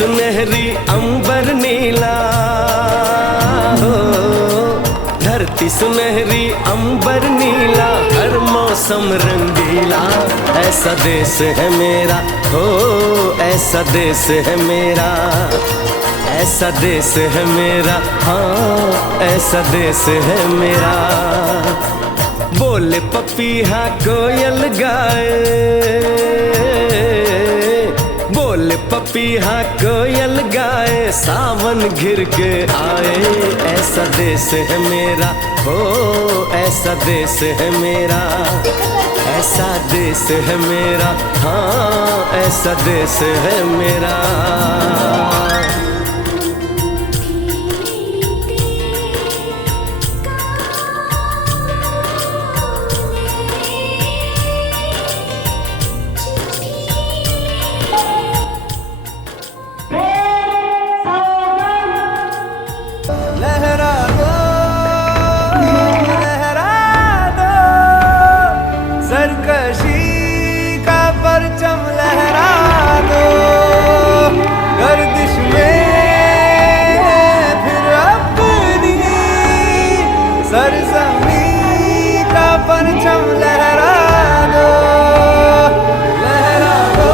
सुनहरी अंबर नीला हो, धरती सुनहरी अंबर नीला, हर मौसम रंगीला। ऐसा देश है मेरा हो, ऐसा देश है मेरा, ऐसा देश है मेरा, हाँ ऐसा देश है मेरा। बोले पपीहा कोयल गाए, बोले पपीहा कोयल गाए, सावन घिर के आए। ऐसा देश है मेरा हो, ऐसा देश है मेरा, ऐसा देश है मेरा, हाँ ऐसा देश है मेरा। लहरा दो, लहरा दो, सरकशी का परचम लहरा दो। गर्दिश में फिर अपनी सरजमी का परचम लहरा दो। लहरा दो,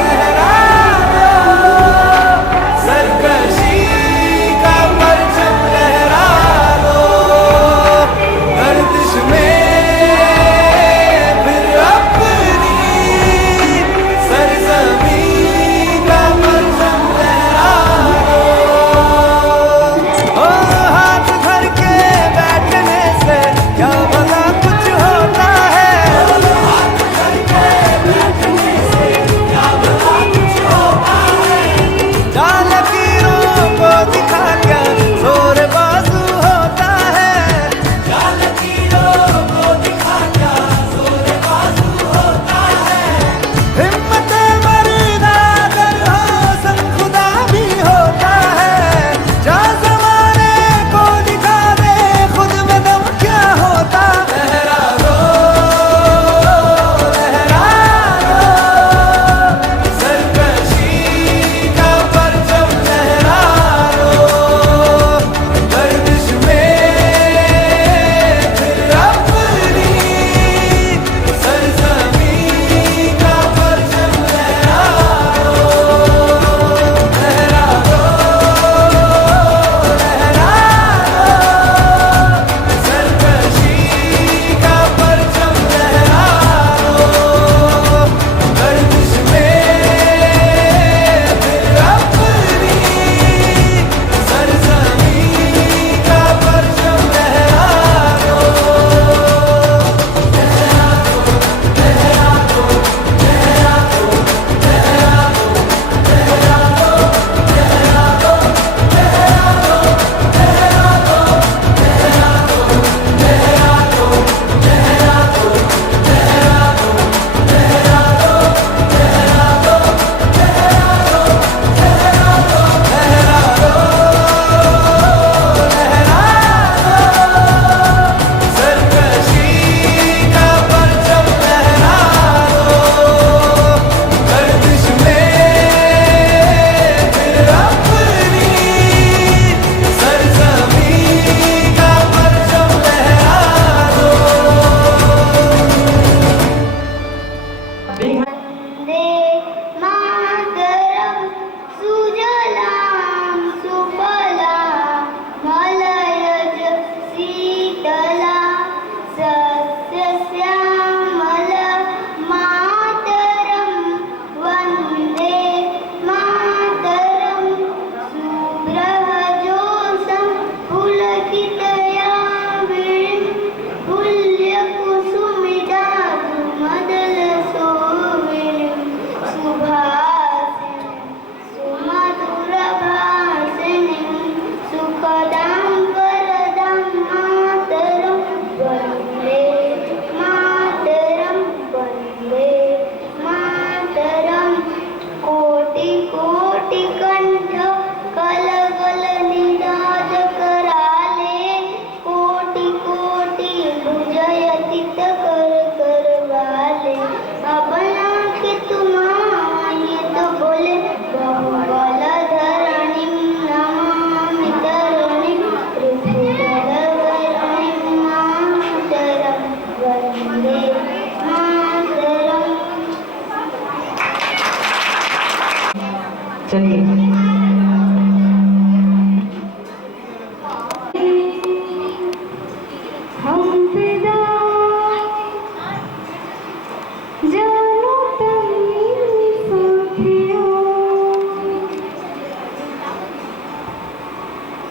लहरा दो, सरकशी का परचम लहरा दो। गर्दिश में फिर अपनी सरजमी का परचम लहरा दो। ओ हाथ धर के बैठने से क्या भला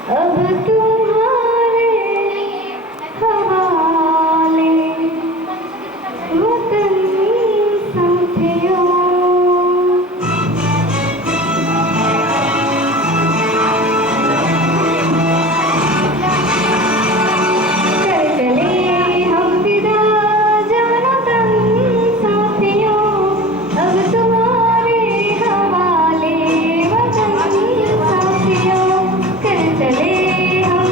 अब तुम्हारे हवाले वतन साथियों। कर चले हम फिदा जानो तन साथियों, अब तुम्हारे हवाले वतन साथियों। कर चले हम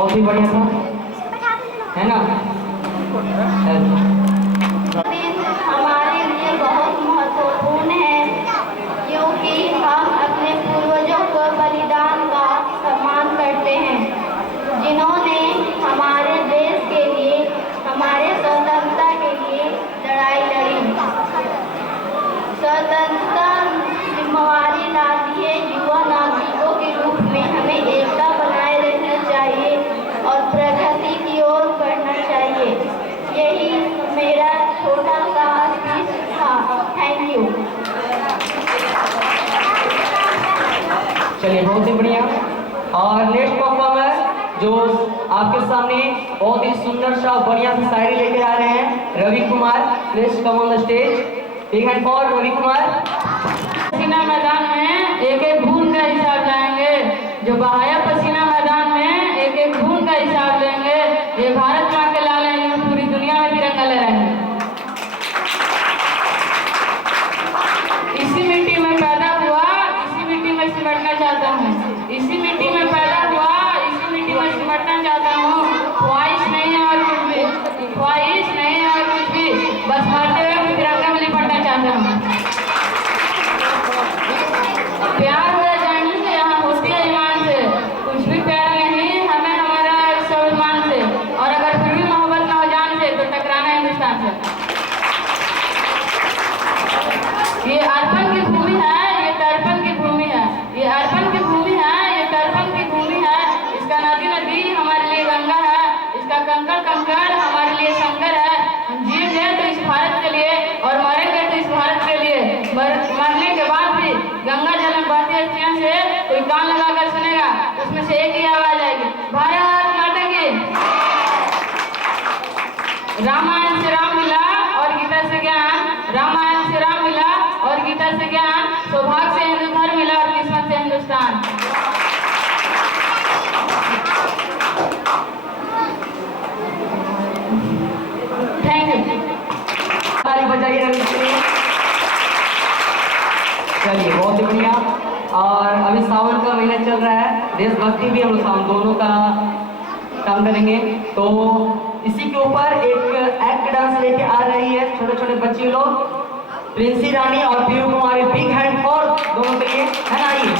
बहुत ही बढ़िया था, है ना? हमारे लिए बहुत महत्वपूर्ण है, क्योंकि हम अपने पूर्वजों को बलिदान का सम्मान करते हैं, जिन्होंने हमारे देश के लिए, हमारे स्वतंत्रता के लिए लड़ाई लड़ी। स्वतंत्रता जिम्मेवारी लाती है। युवा नागरिकों के रूप में हमें एकता बनाए रखना चाहिए और प्रगति की ओर बढ़ना चाहिए। यही मेरा छोटा सा स्पीच था। Thank you. चलिए, बहुत ही बढ़िया। और नेक्स्ट परफॉर्मर जो आपके सामने बहुत ही सुंदर सा बढ़िया सी शायरी लेके आ रहे हैं, Ravi Kumar. Please come on the stage. Big hand for Ravi Kumar. पसीना मैदान में एक एक बूंद का हिसाब लाएंगे, जो बहाया पसीना मैदान में एक एक बूंद का हिसाब लेंगे। ये भारत माँ के लाल हैं, जो पूरी दुनिया में तिरंगा लहराएंगे। इसी मिट्टी में पैदा हुआ, इसी मिट्टी में सिमटना चाहता हूँ। इसी मिट्टी में पैदा हुआ, इसी मिट्टी में सिमटना चाहता हूँ। ख्वाहिश नहीं है और कुछ भी, ख्वाहिश नहीं है और कुछ भी, बस मरते हुए मैं तिरंगा में लिपटना चाहता हूँ। प्यार हो जाने से यहाँ होती है ईमान से, कुछ भी प्यार नहीं हमें हमारा स्वाभिमान से, और अगर फिर भी मोहब्बत ना हो जान से तो टकराना हिंदुस्तान से। ये अर्पण की भूमि है, ये तर्पण की भूमि है, ये अर्पण की भूमि है, ये तर्पण की भूमि है। इसका नदी नदी हमारे लिए गंगा है, इसका कंकड़ कंकड़ हमारे लिए शंकर है। हम जिएंगे तो इस भारत के लिए और मरेंगे तो इस भारत के लिए। मरने के बाद भी गंगा जल में बहती अस्थियां से कोई कान लगाकर सुनेगा, उसमें से एक ही आवाज आएगी, भारत माता की। रामायण से राम मिला और गीता से ज्ञान, रामायण से राम मिला और गीता से ज्ञान, सौभाग्य से हिंदू धर्म मिला और किस्मत से हिंदुस्तान। Thank you. ताली बजाइए रवि के लिए। चलिए, बहुत ही बढ़िया। और अभी सावन का महीना चल रहा है, देशभक्ति भी हम लोग सावन दोनों का काम करेंगे। तो इसी के ऊपर एक एक्ट डांस लेके आ रही है छोटे छोटे बच्चे लोग, प्रिंसी रानी और Piyu Kumari. Big hand for दोनों के लिए, है ना? आइए।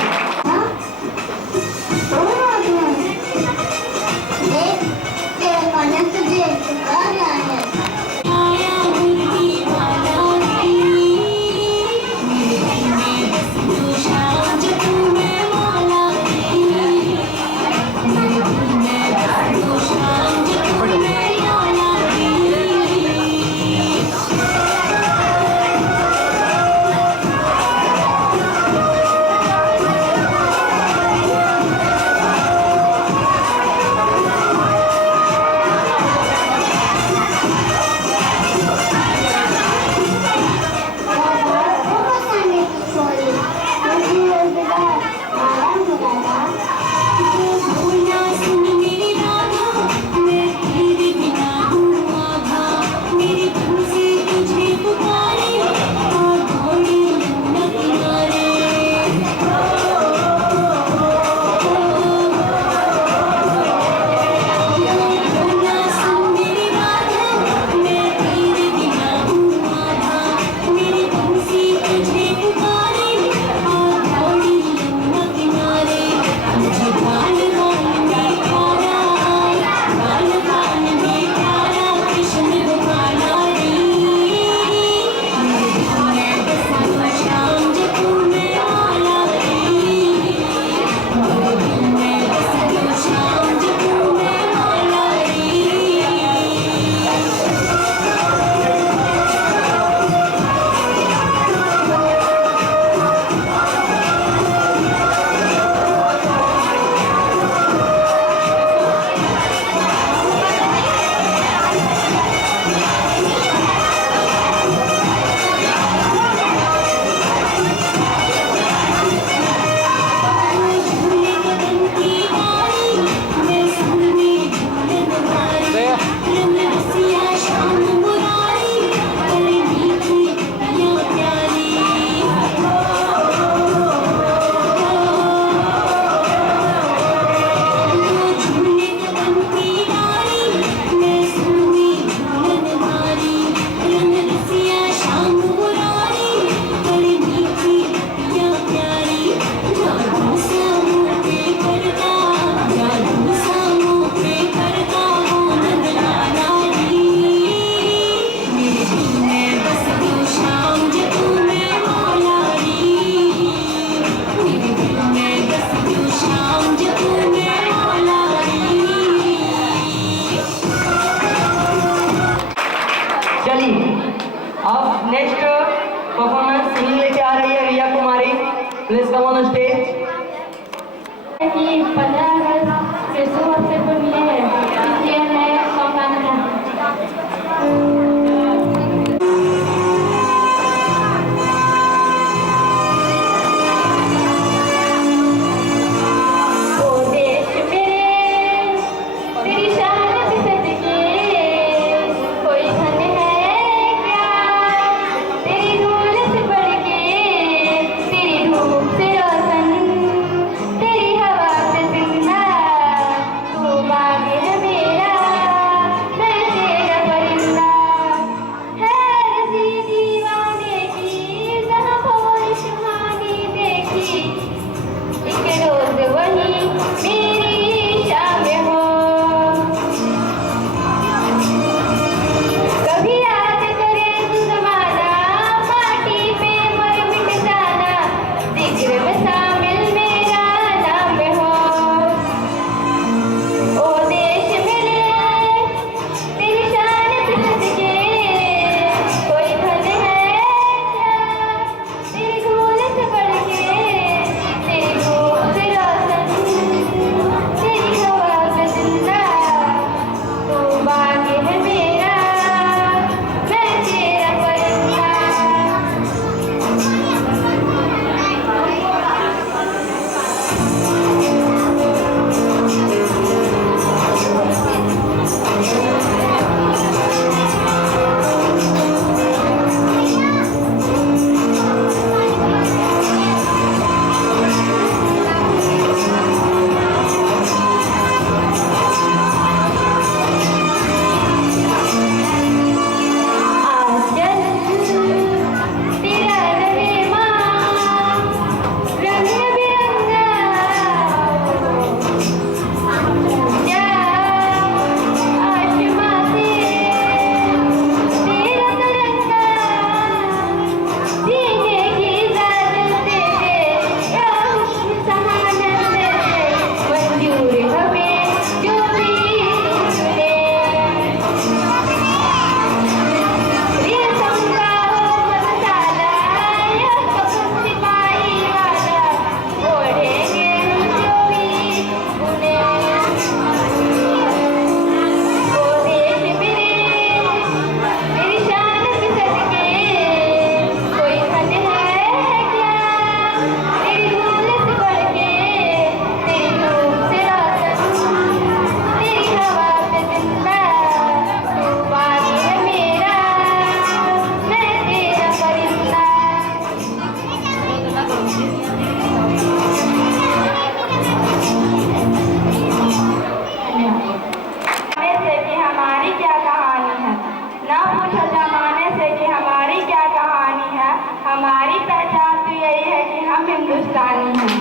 कहानी है।